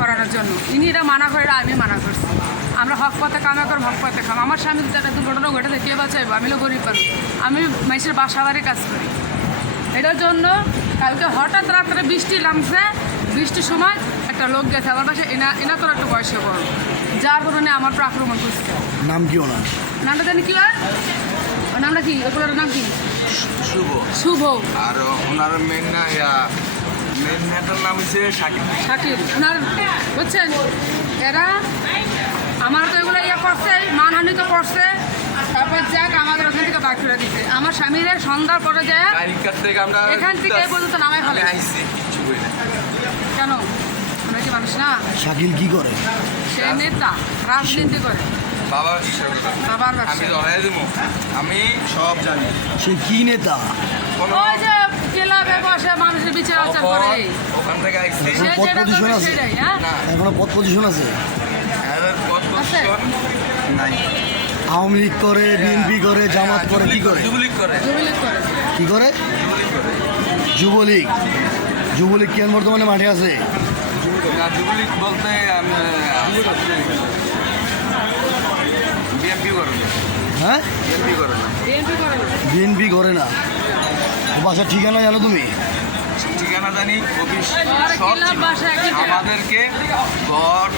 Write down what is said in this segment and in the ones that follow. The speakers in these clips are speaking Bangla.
করানোর জন্য। ইনি এটা মানা করে, আমি মানা করছি। আমরা হক পথে কামা করব, হক পথে খাম। আমার স্বামী যদি একটা দুর্ঘটনা ঘটেছে, কে বাঁচাইবো? আমি হলো গরিব মানুষ, আমি মানুষের বাসা বাড়ির কাজ করি। এটার জন্য কালকে হঠাৎ রাত্রে বৃষ্টি নামছে, বৃষ্টির সময় একটা লোক গেছে আমার পাশে, এনা তোর একটু বয়সে বড়, যার কারণে আমার উপর আক্রমণ করছে। নাম কি ওনার? নামটা জানি কি হয়, ওর নামটা কি, ওগুলোর নাম কি? শুভ। শুভ। আর ওনার মেন নেতার নাম হচ্ছে শাকিব। শাকিব ওনার, বুঝছেন? এরা আমার তো এগুলো ইয়ে করছে, মানহানি তো করছে। তারপর যাক আমাদের ওখান থেকে বাকি করে দিচ্ছে। আমার স্বামীর সন্ধ্যার পরে যায় গাড়ির থেকে আমরা এখান থেকে এই পর্যন্ত নামাই ফেলে। আইসি কিছু করি না। কেন? আমরা কি মানুষ না? শাকিল কি করে? সে নেতা, রাজনীতি করে, বাবা হিসাবে কথা। বাবার আমি ব্যবসা। ধরাই দিব, আমি সব জানি। সে কি নেতা? কোনো ওই যে ক্লাবে বসে মানুষের বিচার আচার করে, ওখান থেকে আইসি সে পদ যেটা পজিশন করবে আছে? সেটাই। হ্যাঁ, না, এখনো পদ পজিশন আছে? এর পথ আছে? পজিশন নাই। আওয়ামী লীগ করে, বিএনপি করে, জামাত করে, কি করে? যুবলীগ করে, যুবলীগ করে। কি করে? যুবলীগ করে। যুবলীগ। যুবলীগ কেন বর্তমানে মাঠে আছে? না, যুবলীগ বলতে বিএনপি করে না। হ্যাঁ, বিএনপি করে না। বিএনপি করে না। বিএনপি করে না। বাসার ঠিকানা জানো তুমি? ঠিকানা জানি, অফিস আর সব ক্লাব ছিল। বাসা একই জায়গা। আমাদেরকে ঘর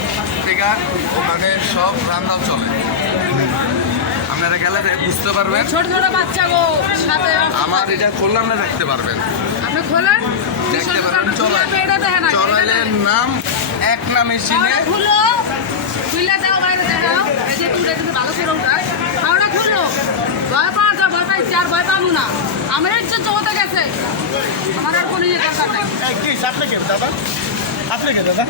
থেকে ওখানে সব রান্নাও চলে। আপনারা গেলে বুঝতে পারবেন। ছোট ছোট বাচ্চা গো সাথে আমার এটা খুললাম না, দেখতে পারবেন। আপনি খোলেন, দেখতে পারবেন। এটা দেখেন না, চলাইলের নাম এক নামে চিনে। খুলো, খুলে দাও, বাইরে দেখাও। এই যে তুমি দেখতে ভালো করে উঠায়, হাওড়া খুলো। ভয় পাওয়া যা, ভয় পাইছি, আর ভয় পাবো না। আমার ইজ্জত জগতে গেছে, আমার আর কোনো ইয়ে দরকার নাই। কি আপনি কে দাদা? আপনি কে দাদা?